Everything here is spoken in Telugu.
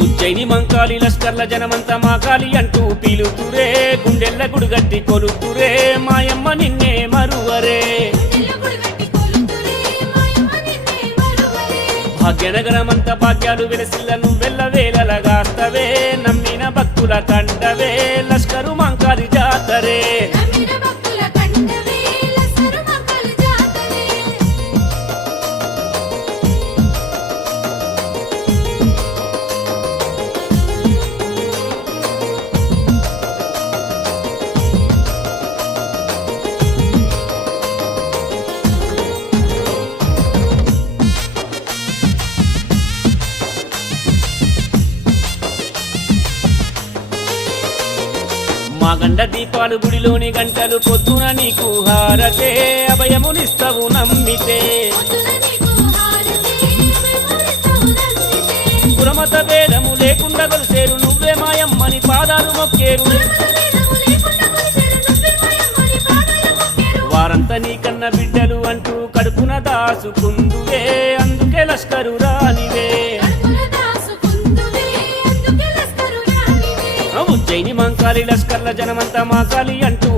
ఉజ్జయిని మంకాలి లష్కర్ల జనమంతా మాకాలి అంటూ పీలుతురే గుండెల్ల గుడిగట్టి కొలుతురే మాయమ్మ నిన్నే మరువరే భాగ్యనగరమంత భాగ్యాలు వెలసిల్ల నువ్వెల్ల వేలలగాస్తవే నమ్మిన భక్తుల కండవే లష్కరు మంకాలి జాతరే మా గండ దీపాలు గుడిలోని గంటలు పొద్దున నీకు హారతే అభయమునిస్తవు నమ్మితే పురమత భేదము లేకుండా కొలిసేరు నువ్వే మాయమ్మని పాదాలు మొక్కేరు వారంతా నీకన్న బిడ్డలు అంటూ కడుపున దాసుకుందువే అందుకే లష్కరు రానివే ఉజ్జయిని మంకాలి లష్కర్ల జనమంతా మాకాలి అంటూ